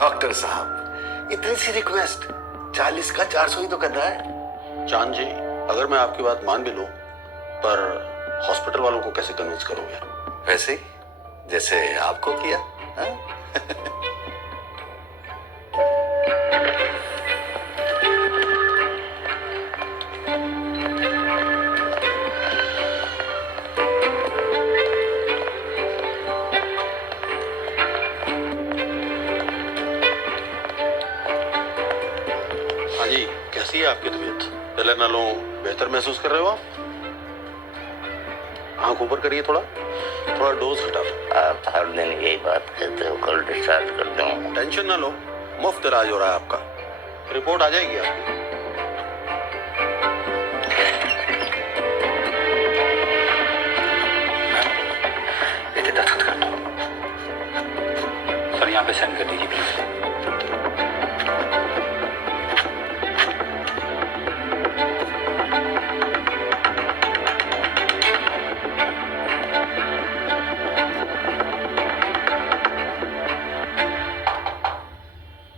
Doctor साहब, इतनी सी request, 40 का 400 ही तो करना है। चांद जी, अगर मैं आपकी बात मान भी लूं, पर हॉस्पिटल वालों को कैसे कन्विंस करोगे? वैसे ही जैसे आपको किया। हाँ? हाँ जी, कैसी है आपकी तबीयत? पहले नालों बेहतर महसूस कर रहे हो आप? आंख ऊपर करिए, थोड़ा थोड़ा डोज घटा दो। आप हर दिन यही बात कहते हो, कल डिस्चार्ज कर दूँ। टेंशन ना लो, मुफ्त इलाज हो रहा है आपका। रिपोर्ट आ जाएगी आपकी। ये दस्तखत कर दो। सर यहाँ पे साइन कर दीजिए प्लीज।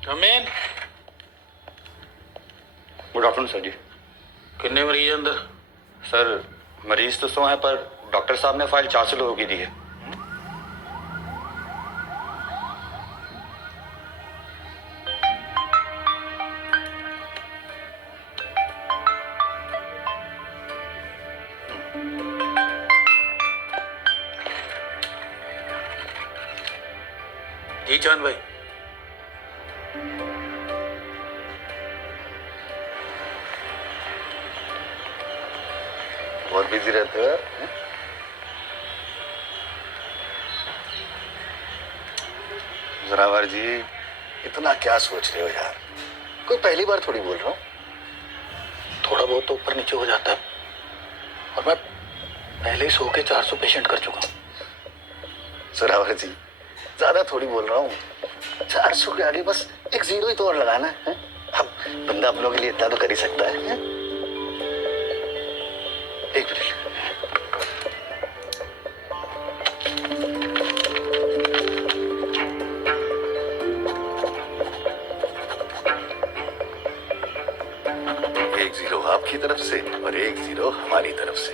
कमेन। गुड आफ्टरनून सर जी। कितने मरीज अंदर? सर मरीज तो 100 है, पर डॉक्टर साहब ने फाइल 400 लोगों की दी है। जी चांद भाई। बहुत बिजी रहते हो यार। जरावर जी, इतना क्या सोच रहे हो यार? कोई पहली बार थोड़ी बोल रहा हूँ। थोड़ा बहुत तो ऊपर नीचे हो जाता है, और मैं पहले ही 100 के 400 पेशेंट कर चुका हूँ। जरावर जी, ज्यादा थोड़ी बोल रहा हूँ। 400 के आगे बस एक जीरो ही तो और लगाना है। अब बंदा अपनों के लिए इतना तो कर ही सकता है। एक मिनट। एक जीरो आपकी तरफ से और एक जीरो हमारी तरफ से।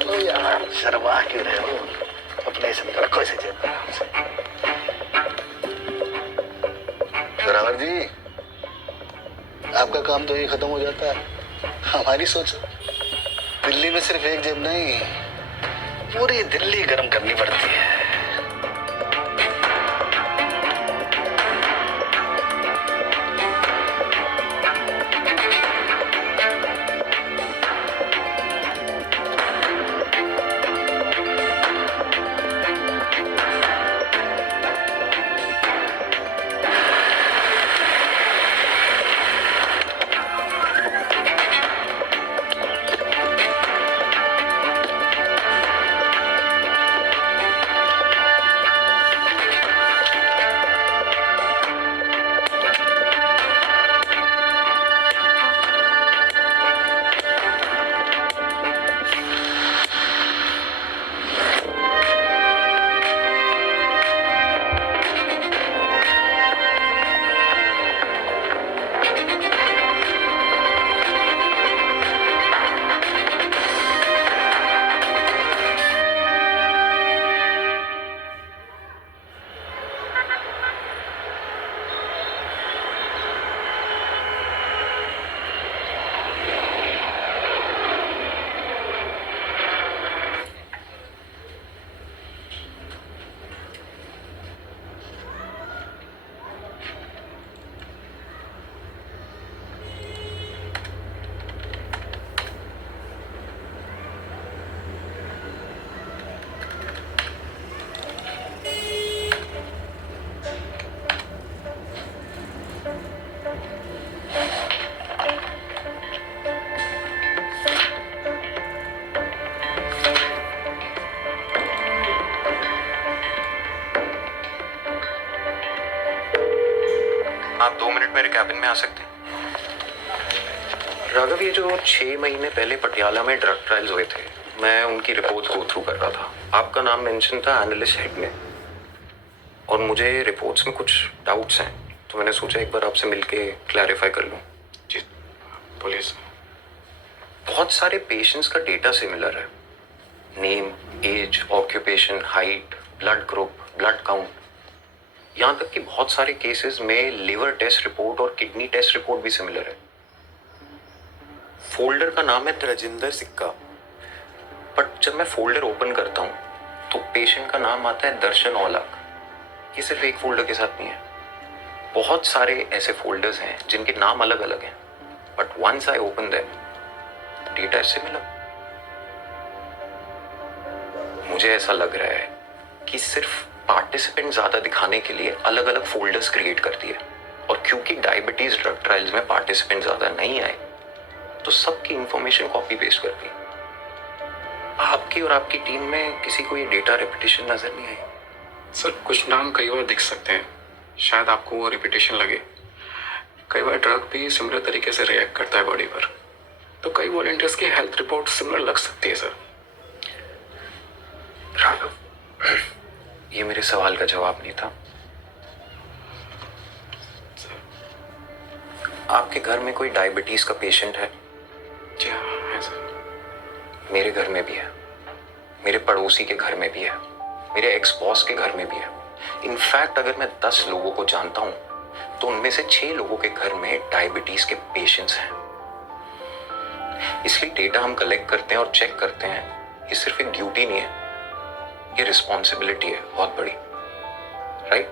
तो यार शर्मा क्यों रहे हो? अपने से निकल, कैसे जेब में हमसे। जरावर जी, आपका काम तो ये खत्म हो जाता है। हमारी सोचो, दिल्ली में सिर्फ एक जेब नहीं, पूरी दिल्ली गर्म करनी पड़ती है। आप 2 मिनट मेरे कैबिन में आ सकते हैं? राघव, ये जो 6 महीने पहले पटियाला में ड्रग ट्रायल्स हुए थे, मैं उनकी रिपोर्ट गो थ्रू कर रहा था। आपका नाम मेंशन था एनालिस्ट हेड में, और मुझे रिपोर्ट्स में कुछ डाउट्स हैं, तो मैंने सोचा एक बार आपसे मिलके क्लैरिफाई कर लूँ। जी बोलिए सर। बहुत सारे पेशेंट्स का डेटा सिमिलर है, name, age, occupation, height, blood group, blood count, यहाँ तक कि बहुत सारे केसेस में लिवर टेस्ट रिपोर्ट और किडनी टेस्ट रिपोर्ट भी सिमिलर है। फोल्डर का नाम है तजिंदर सिक्का, बट जब मैं फोल्डर ओपन करता हूँ तो पेशेंट का नाम आता है दर्शन औलख। ये सिर्फ एक फोल्डर के साथ नहीं है, बहुत सारे ऐसे फोल्डर्स हैं जिनके नाम अलग अलग हैं, but once I open them data is similar. मुझे ऐसा लग रहा है कि सिर्फ पार्टिसिपेंट ज्यादा दिखाने के लिए अलग अलग फोल्डर्स क्रिएट कर दिए, और क्योंकि डायबिटीज ड्रग ट्रायल्स में पार्टिसिपेंट ज्यादा नहीं आए तो सबकी इंफॉर्मेशन कॉपी पेस्ट कर दी। आपकी और आपकी टीम में किसी को ये डेटा रेपिटेशन नजर नहीं आई? सर कुछ नाम कई बार दिख सकते हैं, शायद आपको वो रिपीटेशन लगे। कई बार ड्रग भी सिमिलर तरीके से रिएक्ट करता है बॉडी पर, तो कई वॉलंटियर्स की हेल्थ रिपोर्ट सिमिलर लग सकती है सर। राघव, ये मेरे सवाल का जवाब नहीं था। आपके घर में कोई डायबिटीज का पेशेंट है? जी हाँ है सर। मेरे घर में भी है, मेरे पड़ोसी के घर में भी है, मेरे एक्स बॉस के घर में भी है। इनफैक्ट अगर मैं 10 लोगों को जानता हूं तो उनमें से 6 लोगों के घर में डायबिटीज के पेशेंट्स हैं। इसलिए डेटा हम कलेक्ट करते हैं और चेक करते हैं, ये सिर्फ एक ड्यूटी नहीं है, ये रिस्पॉन्सिबिलिटी है बहुत बड़ी, राइट?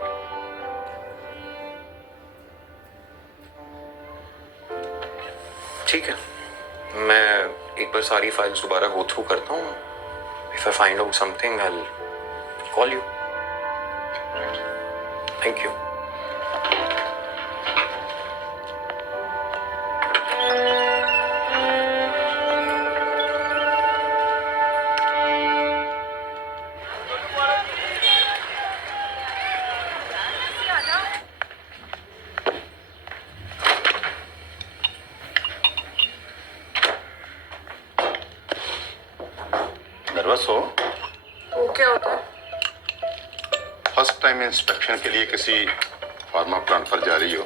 ठीक है, मैं एक बार सारी फाइल्स दोबारा गो थ्रू करता हूँ। If I find out something I will call you. Thank you. Nervous हो? वो क्या होता है? फर्स्ट टाइम इंस्पेक्शन के लिए किसी फार्मा प्लांट पर जा रही हो,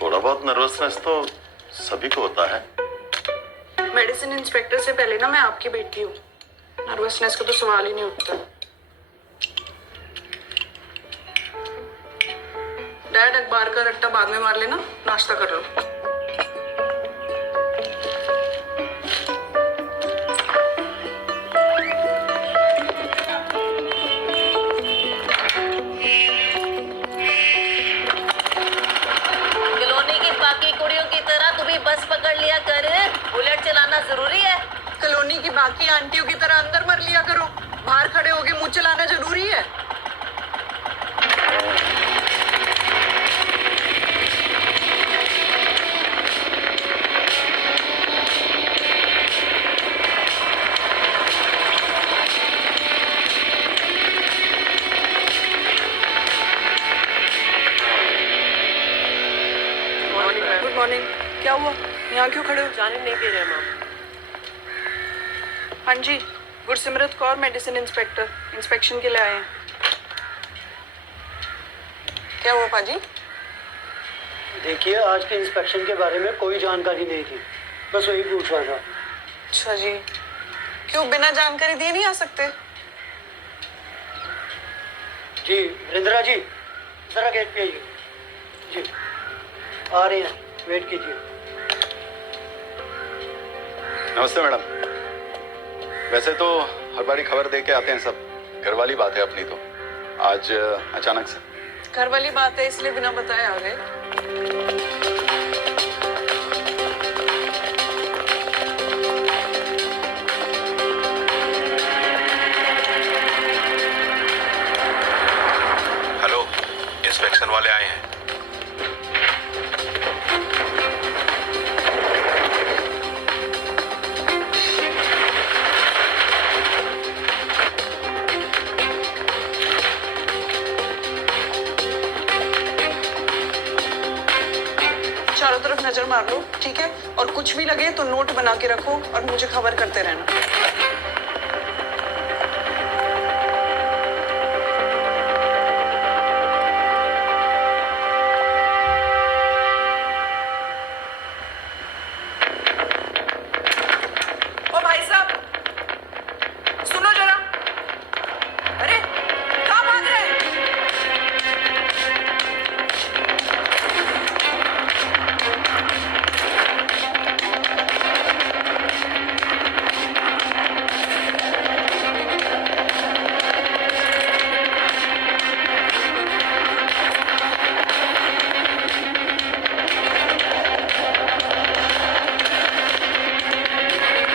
थोड़ा बहुत नर्वसनेस तो सभी को होता है। मेडिसिन इंस्पेक्टर से पहले ना मैं आपकी बेटी हूँ, नर्वसनेस का तो सवाल ही नहीं उठता। डैड, अखबार का रट्टा बाद में मार लेना, नाश्ता कर लो। कॉलोनी की बाकी कुड़ियों की तरह तू भी बस पकड़ लिया कर, बुलेट चलाना जरूरी है। कॉलोनी की बाकी आंटियों की तरह अंदर मर लिया करो, बाहर खड़े होके मुंह चलाना जरूरी है। Good morning. क्या हुआ, यहाँ क्यों खड़े हो? जाने नहीं दे रहे मैम। हाँ जी, गुरसिमरत कौर, मेडिसिन इंस्पेक्टर, इंस्पेक्शन के लिए आए हैं। क्या हुआ पाजी? देखिए, आज के इंस्पेक्शन के बारे में कोई जानकारी नहीं थी, बस वही पूछ रहा था। अच्छा जी, क्यों बिना जानकारी दिए नहीं आ सकते? जी वीरेंद्रा जी, जरा गेट पे आइए। जी आ रहे हैं, वेट कीजिए। नमस्ते मैडम। वैसे तो हर बारी खबर दे के आते हैं सब, घर वाली बात है अपनी, तो आज अचानक से। घर वाली बात है इसलिए बिना बताए आ गए। हेलो, इंस्पेक्शन वाले आए हैं। चारों तरफ नजर मार लो, ठीक है? और और कुछ भी लगे तो नोट बना के रखो और मुझे खबर करते रहना। ओ भाई साहब, सुनो जरा। अरे कहाँ भाग रहे हैं?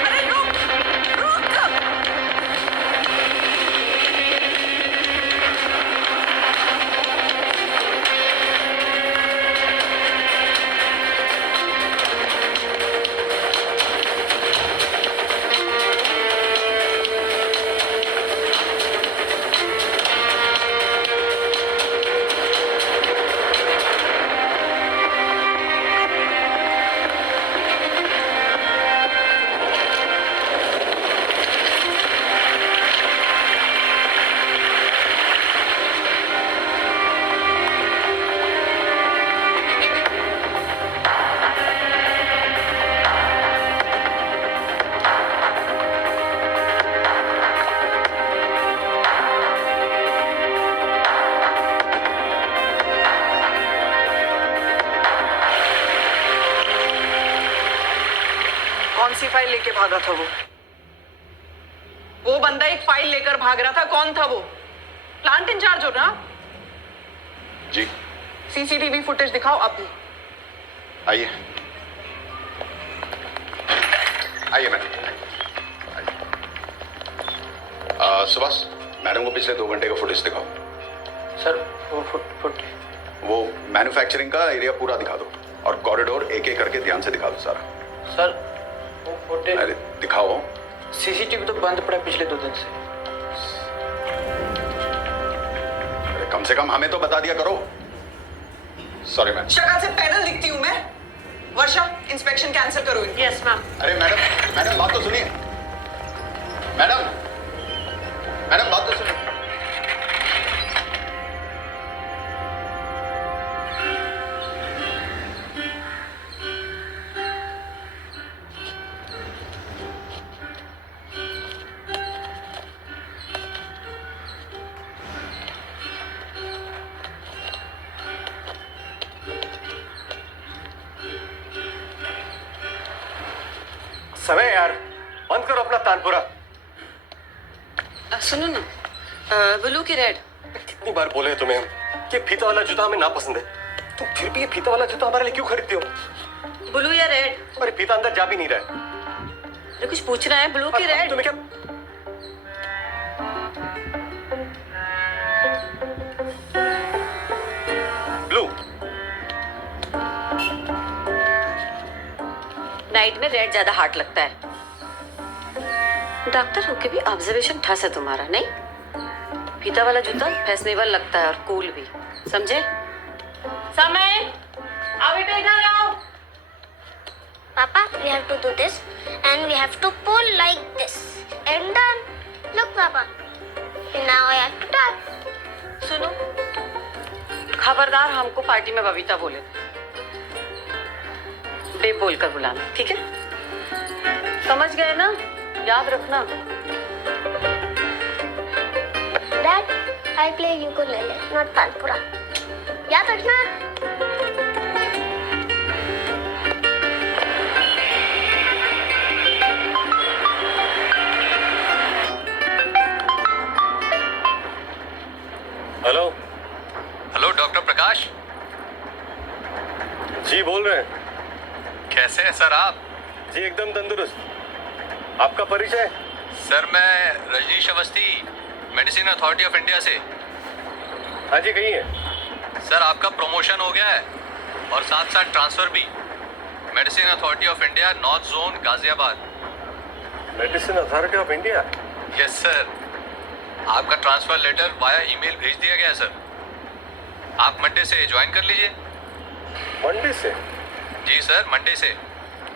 अरे रुक, रुक। कौन सी फाइल लेके भागा था वो बंदा एक फाइल लेकर भाग रहा था। कौन था वो? प्लांट इंचार्ज हो ना? जी सीसीटीवी फुटेज दिखाओ अपनी। आइए आइए मैडम। सुभाष, मैडम को पिछले 2 घंटे का फुटेज दिखाओ। सर वो फुट वो मैन्युफैक्चरिंग का एरिया पूरा दिखा दो और कॉरिडोर एक एक करके ध्यान से दिखा दो सारा। सर वो फुटेज अरे दिखाओ। सीसीटीवी तो बंद पड़ा है पिछले 2 दिन से। अरे कम से कम हमें तो बता दिया करो। Sorry ma'am. शक्ल से पैदल दिखती हूँ मैं। वर्षा, इंस्पेक्शन कैंसिल करो इनकी। Yes ma'am. अरे मैडम मैडम बात तो सुनिए। मैडम मैडम बात तो सुनिए। समय यार, बंद करो अपना तानपुरा। सुनो ना, ब्लू की रेड? कितनी बार बोले तुम्हें हम कि फीता वाला जूता हमें ना पसंद है, तुम फिर भी ये फीता वाला जूता हमारे लिए क्यों खरीदते हो? ब्लू या रेड? अरे फीता अंदर जा भी नहीं रहा है। अरे कुछ पूछना है? ब्लू की रेड? तुम्हें क्या ब्लू? नाइट में रेड ज्यादा हार्ड लगता है। डॉक्टर होके भी ऑब्जर्वेशन ठस है तुम्हारा, नहीं? फीता वाला जूता फैशनेबल लगता है और कूल भी, समझे? समय आओ बेटा, इधर आओ। Papa, we have to do this and we have to pull like this and done. Look, Papa. Now I have to talk. सुनो, खबरदार हमको पार्टी में बबीता बोले, बेब बोलकर बुलाना, ठीक है? समझ गए ना? याद रखना। Dad, I play ukulele, not tanpura. याद रखना. हेलो हेलो डॉक्टर प्रकाश, जी बोल रहे हैं। कैसे हैं सर आप? जी एकदम तंदुरुस्त। आपका परिचय? सर मैं Rajneesh Awasthi, medicine authority of India से। हाँ जी कहिए। सर आपका प्रमोशन हो गया है और साथ साथ ट्रांसफर भी। Medicine authority of India, north zone, Ghaziabad. Medicine authority of India? Yes sir, आपका ट्रांसफर लेटर वाया ईमेल भेज दिया गया सर। आप मंडे से ज्वाइन कर लीजिए। मंडे से? जी सर, मंडे से।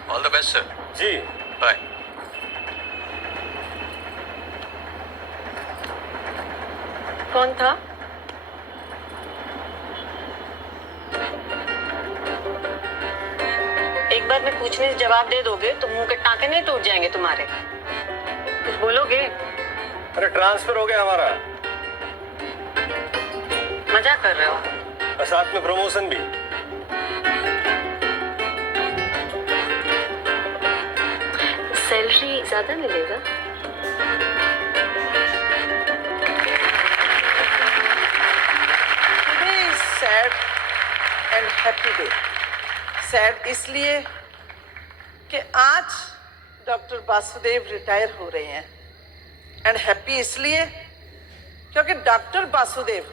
All the best sir. जी बाय। कौन था? एक बार मैं पूछने से जवाब दे दोगे तो मुंह के टाँके नहीं टूट जाएंगे तुम्हारे। कुछ बोलोगे? अरे ट्रांसफर हो गया हमारा, मजाक कर रहे हो? और साथ में प्रमोशन भी। सैलरी ज्यादा मिलेगा? Today is sad and happy day. Sad इसलिए कि आज डॉक्टर वासुदेव रिटायर हो रहे हैं, एंड हैप्पी इसलिए क्योंकि डॉक्टर वासुदेव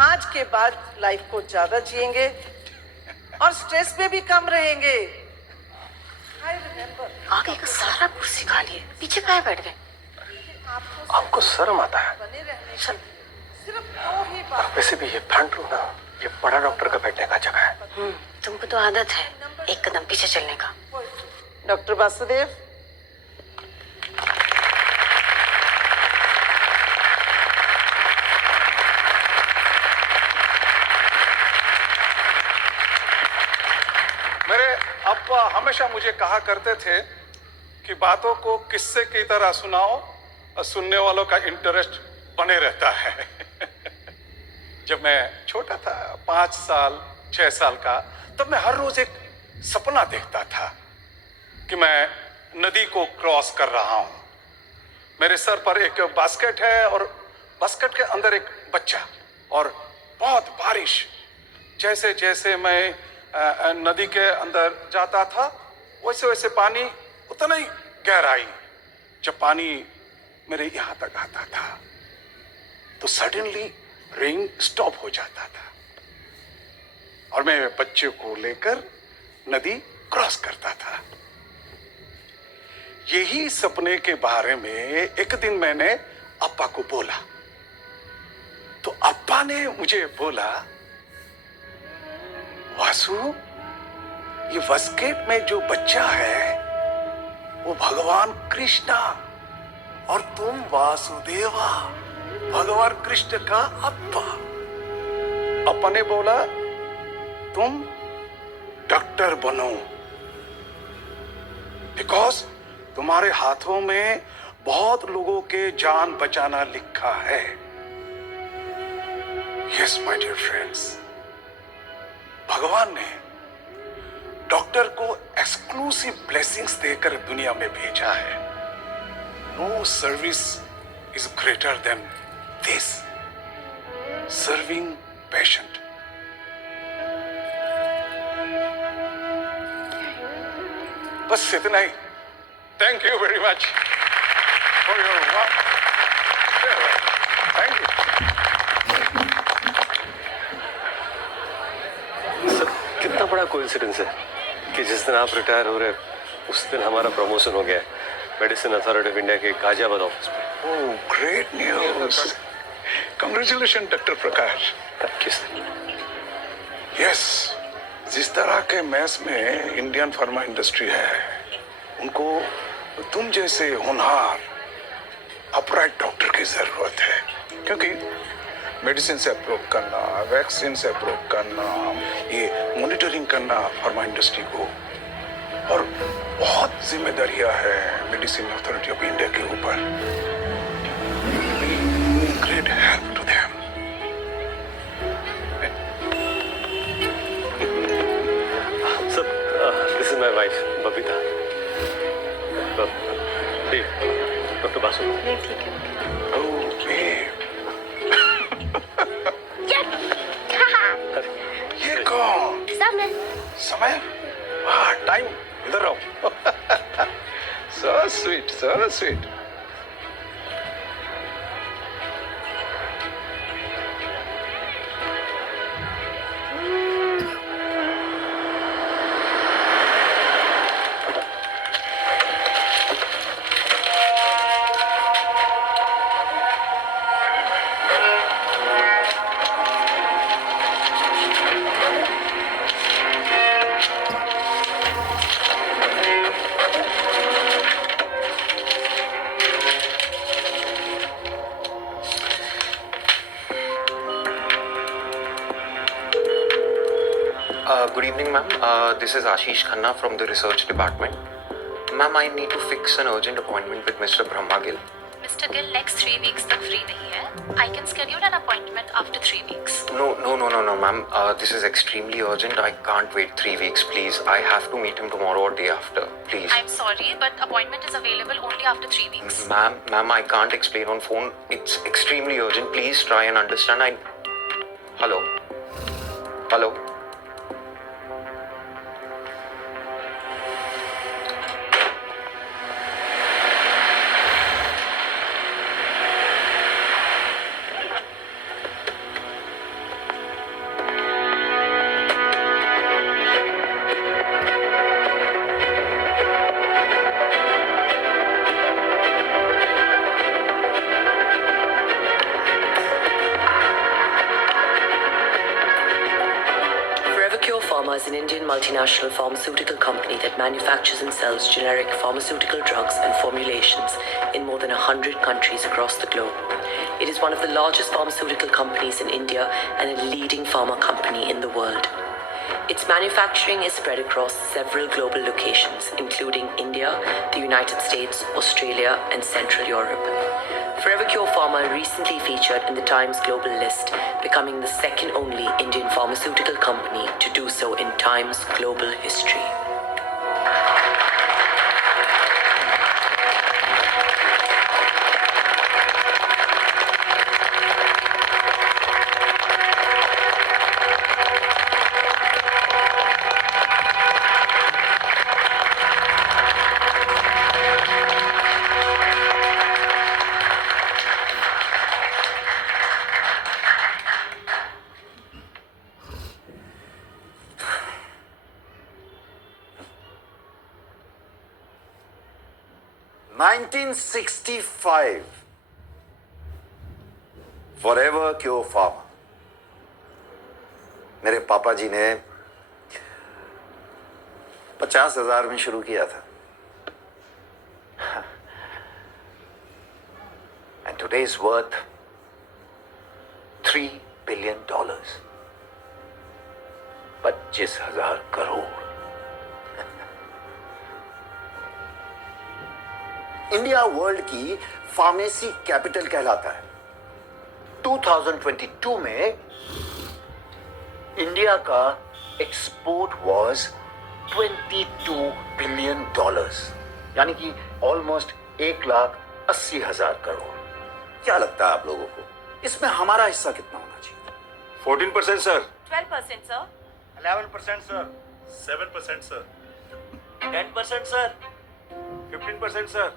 आज के बाद लाइफ को ज्यादा जिएंगे और स्ट्रेस में भी कम रहेंगे। I remember आगे का सारा कुर्सी खाली है, पीछे काहे बैठ गए? आपको शर्म आता है? बने रहने के सिर्फ 2 ही बात। वैसे भी ये फ्रंट रो ना, ये बड़ा डॉक्टर का बैठने का जगह है। तुमको तो आदत है एक कदम पीछे चलने का। डॉक्टर वासुदेव, मेरे अब्बा हमेशा मुझे कहा करते थे कि बातों को किस्से की तरह सुनाओ और सुनने वालों का इंटरेस्ट बने रहता है। जब मैं छोटा था, 5 साल 6 साल का, तब मैं हर रोज एक सपना देखता था कि मैं नदी को क्रॉस कर रहा हूं। मेरे सर पर एक बास्केट है और बास्केट के अंदर एक बच्चा, और बहुत बारिश। जैसे जैसे मैं नदी के अंदर जाता था वैसे वैसे पानी उतना ही गहराई। जब पानी मेरे यहां तक आता था तो सडनली रेन स्टॉप हो जाता था और मैं बच्चे को लेकर नदी क्रॉस करता था। यही सपने के बारे में एक दिन मैंने अप्पा को बोला, तो अप्पा ने मुझे बोला, वासु, ये बास्केट में जो बच्चा है वो भगवान कृष्णा और तुम वासुदेवा, भगवान कृष्ण का अप्पा। अप्पा ने बोला, तुम डॉक्टर बनो, बिकॉज तुम्हारे हाथों में बहुत लोगों के जान बचाना लिखा है। यस माय डियर फ्रेंड्स, भगवान ने डॉक्टर को एक्सक्लूसिव ब्लेसिंग्स देकर दुनिया में भेजा है। No service is greater than this, serving patient. बस इतना ही। Thank you very much for your work. Thank you. Sir, कितना बड़ा कोइंसिडेंस है कि जिस दिन आप रिटायर हो रहे उस दिन हमारा प्रमोशन हो गया मेडिसिन अथॉरिटी ऑफ इंडिया के गाजियाबाद ऑफिस में। ओह, ग्रेट न्यूज। कांग्रेचुलेशन डॉक्टर प्रकाश। किस? यस, जिस तरह के मैस में इंडियन फार्मा इंडस्ट्री है, उनको तुम जैसे होनहार अपराइट डॉक्टर की जरूरत है, क्योंकि मेडिसिन से अप्रूव करना, वैक्सीन से अप्रूव करना, ये मॉनिटरिंग करना फार्मा इंडस्ट्री को, और बहुत जिम्मेदारियां है मेडिसिन अथॉरिटी ऑफ इंडिया के ऊपर। Great help to them. Sir, this is my wife Babita. Doctor Basu. ठीक है। ओह बेब, ये कौन? समय समय? हाँ, टाइम। इधर आओ। So sweet, so sweet. Good evening, ma'am. This is Ashish Khanna from the research department. Ma'am, I need to fix an urgent appointment with Mr. Brahma Gill. Mr. Gill next 3 weeks तक free नहीं है. I can schedule an appointment after 3 weeks. No, ma'am. This is extremely urgent. I can't wait 3 weeks, please. I have to meet him tomorrow or day after, please. I'm sorry, but appointment is available only after 3 weeks. Ma'am, I can't explain on phone. It's extremely urgent. Please try and understand. Hello. Forever Cure Pharma is an Indian multinational pharmaceutical company that manufactures and sells generic pharmaceutical drugs and formulations in more than 100 countries across the globe. It is one of the largest pharmaceutical companies in India and a leading pharma company in the world. Its manufacturing is spread across several global locations, including India, the United States, Australia, and Central Europe. Forever Cure Pharma recently featured in the Times Global list, becoming the second only Indian pharmaceutical company to do so in Times Global history. $1965 Forever Cure Pharma. मेरे पापा जी ने 50,000 में शुरू किया था. And today is worth $3 billion. 25,000 crore. India world की pharmacy capital कहलाता है. 2022 में इंडिया का एक्सपोर्ट वाज $22 बिलियन, यानी कि ऑलमोस्ट 1,80,000 करोड़. क्या लगता है आप लोगों को, इसमें हमारा हिस्सा कितना होना चाहिए? 14% sir. 12% sir. 11% sir. 7% sir. 10% sir. 15% sir.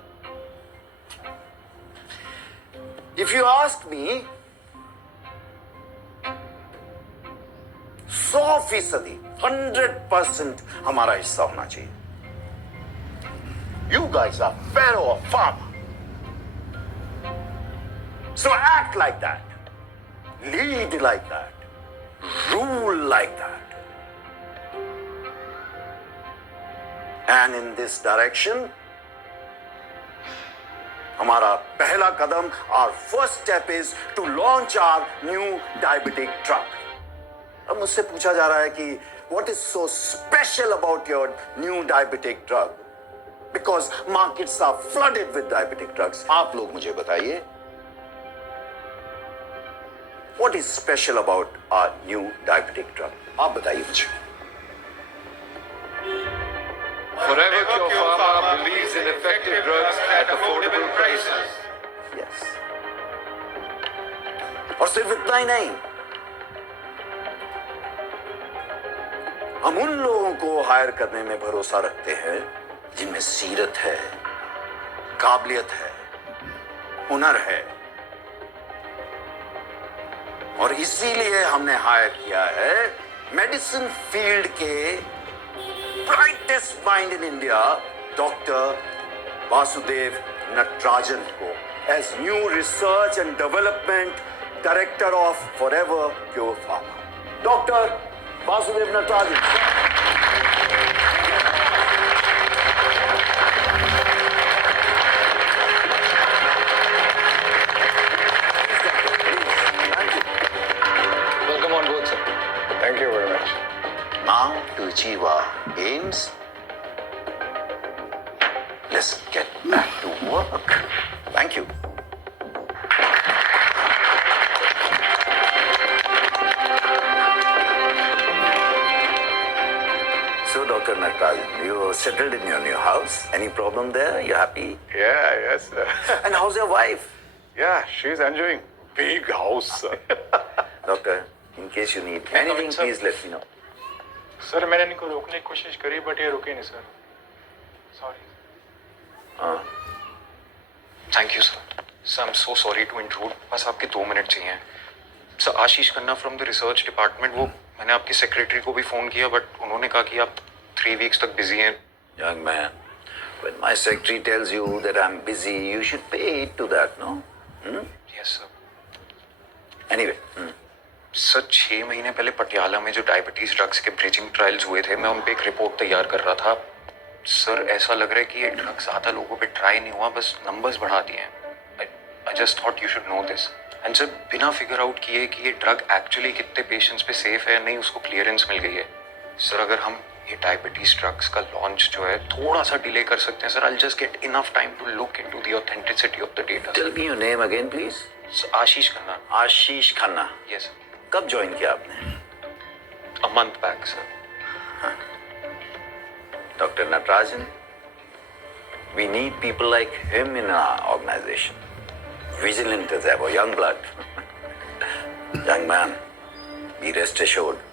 If you ask me, 100%, 100% हमारा हिस्सा होना चाहिए. You guys are Pharaoh of Pharma. So act like that. Lead like that. Rule like that. And in this direction, हमारा पहला कदम, our first step is to launch our new diabetic drug. अब मुझसे पूछा जा रहा है कि what is so special about your new diabetic drug? Because markets are flooded with diabetic drugs. आप लोग मुझे बताइए, what is special about our new diabetic drug? आप बताइए मुझे. Forever Cure Pharma believes in effective drugs at affordable prices. Yes. और सिर्फ इतना ही नहीं, हम उन लोगों को हायर करने में भरोसा रखते हैं जिनमें सीरत है, काबिलियत है, हुनर है. और इसीलिए हमने हायर किया है मेडिसिन फील्ड के brightest mind in India, Dr. Vasudev Natarajan को as new research and development director of Forever Cure Pharma. Dr. Vasudev Natarajan. Welcome on board, sir. Thank you very much. Now to Let's get back to work. Thank you. So, Dr. Natarajan, you settled in your new house. Any problem there? You happy? Yeah, yes, sir. And how's your wife? Yeah, she's enjoying big house, sir. Doctor, in case you need anything, please let me know. Sir मैंने इनको रोकने की कोशिश करी but ये रुके नहीं sir sorry thank you sir sir I am so sorry to intrude बस आपके 2 मिनट चाहिए sir Ashish Khanna from the research department वो मैंने आपकी सेक्रेटरी को भी फोन किया बट उन्होंने कहा कि आप 3 वीक्स तक बिजी हैं Young man, when my secretary tells you that I'm busy, you should pay heed to that, no? Yes sir Anyway, sir 6 महीने पहले पटियाला में जो डायबिटीज ड्रग्स के ब्रिजिंग ट्रायल्स हुए थे मैं उन पे एक रिपोर्ट तैयार कर रहा था सर ऐसा लग रहा है कि ये ड्रग ज़्यादा लोगों पे ट्राई नहीं हुआ बस नंबर्स बढ़ा दिए हैं I just thought you should know this and sir बिना फिगर आउट किए कि ये ड्रग एक्चुअली कितने पेशेंट्स पे सेफ है नहीं उसको क्लियरेंस मिल गई है सर अगर हम ये डायबिटीज ड्रग्स का लॉन्च जो है थोड़ा सा डिले कर सकते हैं sir I just get enough time to look into the authenticity of the data tell me your name again, please. Ashish Khanna Ashish Khanna. Yes कब ज्वाइन किया आपने? A month back sir Dr. Natarajan, we need people like him in our organization. Vigilant as ever, young blood. Young man, be rest assured.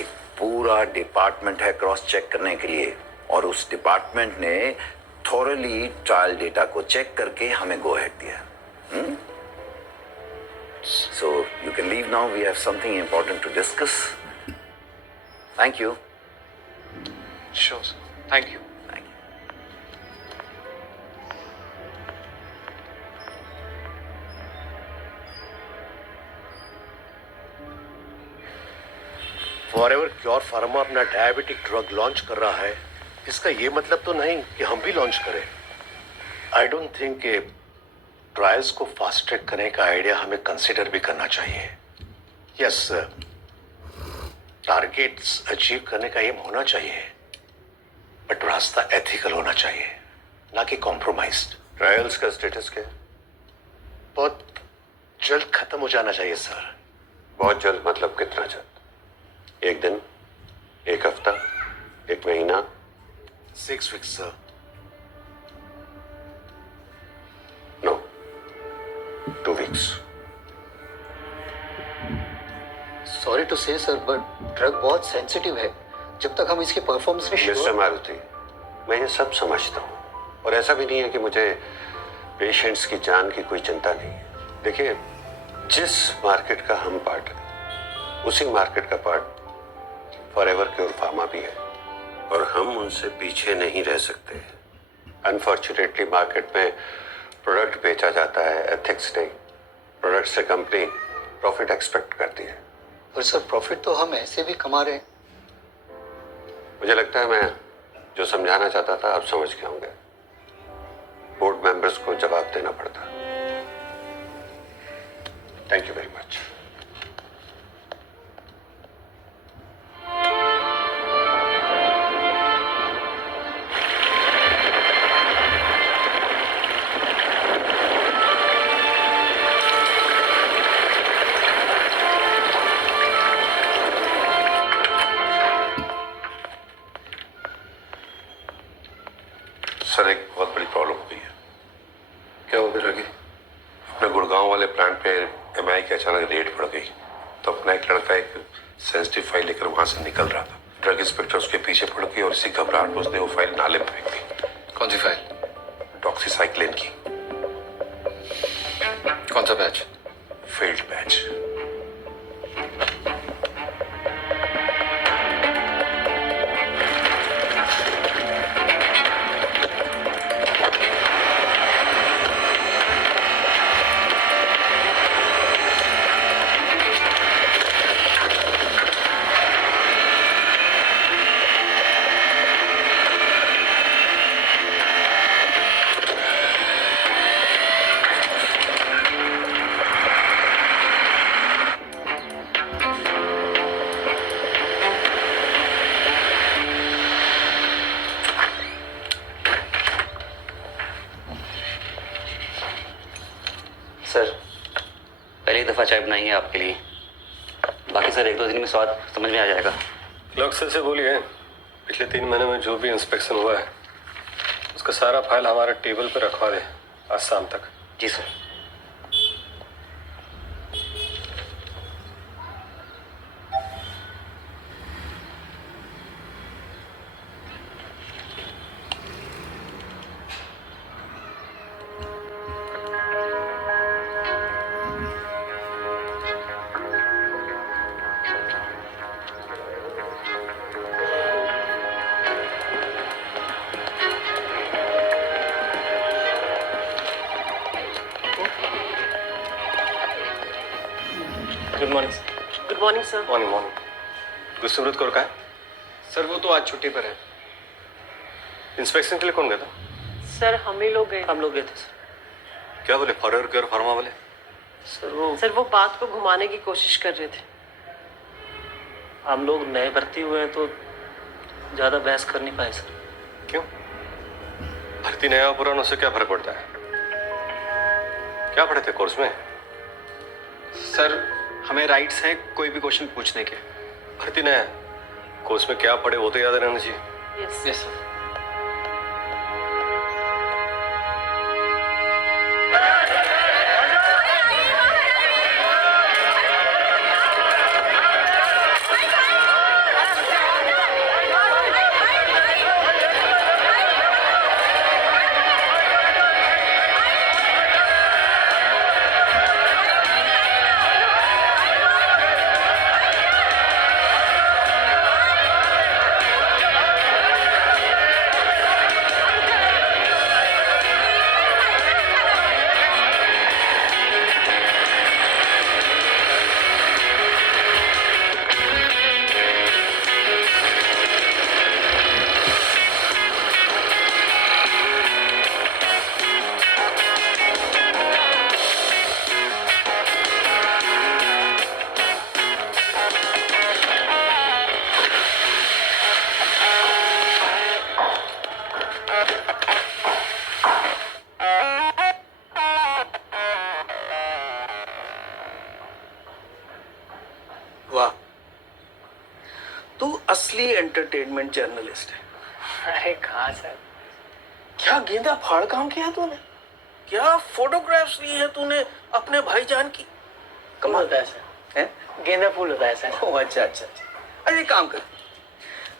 एक पूरा department है cross check करने के लिए और उस डिपार्टमेंट ने थॉरली ट्रायल डेटा को चेक करके हमें गो अहेड दिया So you can leave now. We have something important to discuss. Thank you. Sure sir thank you Thank you. Forever cure pharma अपना डायबिटिक ड्रग लॉन्च कर रहा है इसका ये मतलब तो नहीं कि हम भी लॉन्च करें आई डोंट थिंक कि ट्रायल्स को फास्ट ट्रैक करने का आइडिया हमें कंसिडर भी करना चाहिए यस टारगेट्स अचीव करने का एम होना चाहिए बट रास्ता एथिकल होना चाहिए ना कि कॉम्प्रोमाइज्ड ट्रायल्स का स्टेटस क्या है? बहुत जल्द खत्म हो जाना चाहिए सर बहुत जल्द मतलब कितना जल्द? 1 दिन, 1 हफ्ता, 1 महीना? 6 weeks sir no 2 weeks. Sorry to say sir but drug बहुत सेंसिटिव है जब तक हम इसके परफॉर्मेंस में मिस्टर मारुति, मैं ये सब समझता हूँ और ऐसा भी नहीं है कि मुझे पेशेंट्स की जान की कोई चिंता नहीं है। देखिए, जिस मार्केट का हम पार्ट हैं, उसी मार्केट का पार्ट फॉरएवर क्योर फार्मा भी है और हम उनसे पीछे नहीं रह सकते। अनफॉर्चुनेटली मार्केट में प्रोडक्ट बेचा जाता है एथिक्स नहीं, प्रोडक्ट से कंपनी प्रॉफिट एक्सपेक्ट करती है। पर सर प्रॉफिट तो हम ऐसे भी कमा रहे हैं मुझे लगता है मैं जो समझाना चाहता था आप समझ गए होंगे। बोर्ड मेंबर्स को जवाब देना पड़ता। Thank you very much. Sir एक बहुत बड़ी प्रॉब्लम हो गई है। क्या हो गया? अपने गुड़गांव वाले प्लांट पे एमआई की अचानक रेड पड़ गई तो अपना एक लड़का एक सेंसिटिव फाइल लेकर वहां से निकल रहा था। ड्रग इंस्पेक्टर उसके पीछे पड़ गई और इसी घबराहट में उसने वो फाइल नाले में फेंक दी। कौन सी फाइल? डॉक्सीसाइक्लिन की। कौन सा बैच? Field batch. सर पहली दफ़ा चाय बनाई है आपके लिए, बाकी सर 1-2 दिन में स्वाद समझ में आ जाएगा। क्लर्क से बोलिए पिछले 3 महीने में जो भी इंस्पेक्शन हुआ है उसका सारा फाइल हमारे टेबल पर रखवा दे आज शाम तक। जी sir. Good morning. Good morning sir. Morning morning. Gursimrat Kaur का है? सर वो तो आज छुट्टी पर है। इंस्पेक्शन के लिए कौन गया था? सर हम ही लोग गए। हम लोग गए थे सर। क्या बोले फॉरएवर केयर फार्मा वाले? सर वो बात को घुमाने की कोशिश कर रहे थे। हम लोग नए भर्ती हुए हैं तो ज़्यादा बहस कर नहीं पाए सर। क्यों? भर्ती नया और पुराना उससे क्या फर्क पड़ता है? क्या पढ़े थे कोर्स में? सर हमें राइट्स हैं कोई भी क्वेश्चन पूछने के। भर्ती नया कोर्स में क्या पढ़े वो तो याद रहना चाहिए। Yes sir. वाह, तू असली एंटरटेनमेंट जर्नलिस्ट है। अरे कहाँ सर। क्या गेंदा फाड़ काम किया तूने? क्या फोटोग्राफ्स ली है तूने अपने भाईजान की? कमाल होता है सर। हैं? गेंदा फूल होता है सर। ओह अच्छा अच्छा अच्छा। अरे काम कर,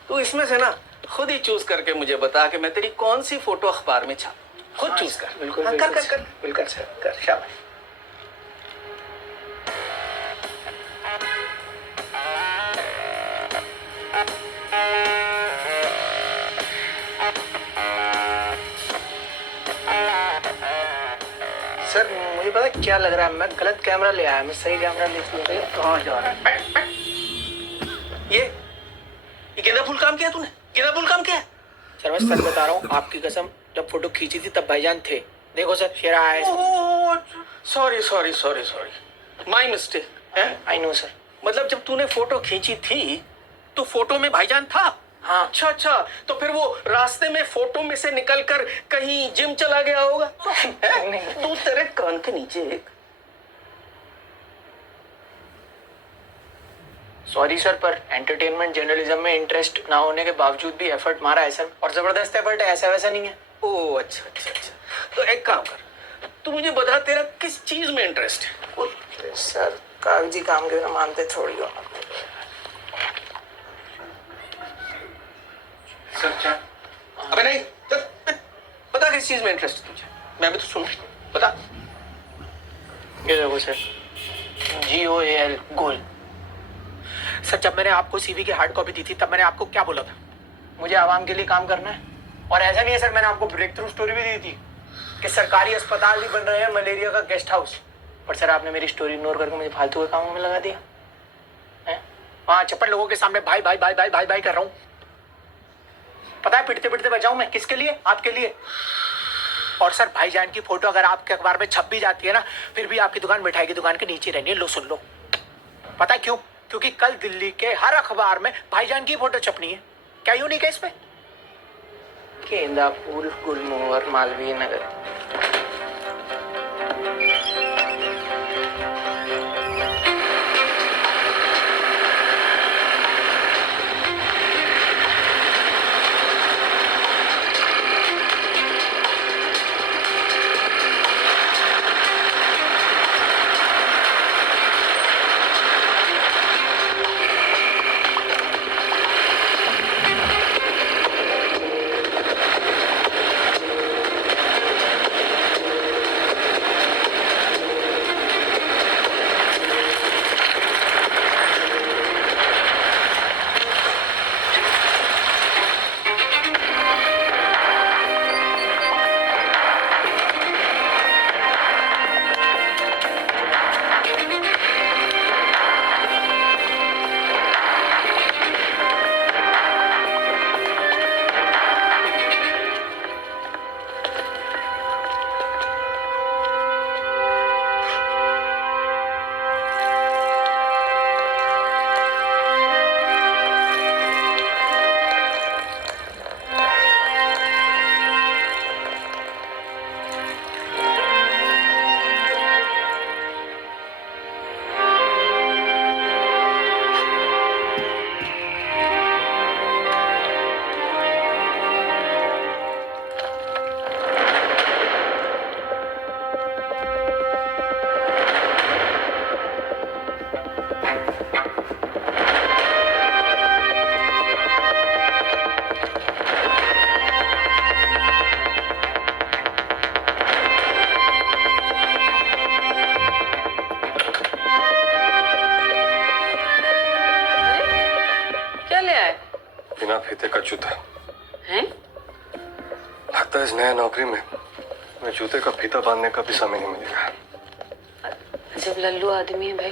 तू इसमें से ना खुद ही चूज करके मुझे बता कि मैं तेरी कौन सी फोटो अखबार में छापूं। खुद चूज कर। बिल्कुल हाँ, बिल्कुल कर सर। कर कर बिल्कुल सर कर। शाबाश। सर मुझे पता है क्या लग रहा है, मैं गलत कैमरा ले आया। मैं सही कैमरा ले लिया। कहाँ जा रहा है? ये गेंदा फूल काम किया तूने? गेंदा फूल काम किया? सर मैं सच बता रहा हूँ, आपकी कसम, जब फोटो खींची थी तब भाईजान थे। देखो सर शेरा आया है। Sorry sorry sorry sorry, my mistake है। I know sir. मतलब जब तूने फोटो खींची थी तो फोटो में भाईजान था? हाँ। अच्छा अच्छा, तो फिर वो रास्ते में फोटो में से निकलकर कहीं जिम चला गया होगा? तू तेरे कान के नीचे एक। सॉरी सर, पर एंटरटेनमेंट जर्नलिज्म में इंटरेस्ट ना होने के बावजूद भी एफर्ट मारा है सर, और जबरदस्त एफर्ट है, ऐसा वैसा नहीं है। ओह अच्छा अच्छा अच्छा, तो एक काम कर, तू मुझे बता तेरा किस चीज में इंटरेस्ट है? सर कागजी काम के बिना मानते थोड़ी हो। सर क्या? अबे नहीं, बता किस चीज में इंटरेस्ट है तुझे? मैं भी तो सुन, बता। ये देखो सर, GOAL गोल। सर जब मैंने आपको सीवी की हार्ड कॉपी दी थी तब मैंने आपको क्या बोला था? मुझे आवाम के लिए काम करना है। और ऐसा नहीं है सर, मैंने आपको ब्रेक थ्रू स्टोरी भी दी थी कि सरकारी अस्पताल भी बन रहे हैं, मलेरिया का गेस्ट हाउस। पर सर आपने मेरी स्टोरी इग्नोर करके मुझे फालतू के कामों में लगा दिया है। वहाँ चप्पल लोगों के सामने भाई भाई भाई भाई भाई भाई कर रहा हूँ। पता है पिटते पिटते बचाऊं मैं किसके लिए? आपके लिए। और सर भाईजान की फोटो अगर आपके अखबार में छप भी जाती है ना, फिर भी आपकी दुकान मिठाई की दुकान के नीचे रहनी है। लो सुन लो। पता है क्यों? क्योंकि कल दिल्ली के हर अखबार में भाईजान की फोटो छपनी है। क्या यूनिक है इसमें? गेंदा फूल, गुलमोहर, मालवीय नगर। नया नौकरी में मैं जूते का फीता बांधने का भी समय नहीं मिलेगा। जब लल्लू आदमी है भाई।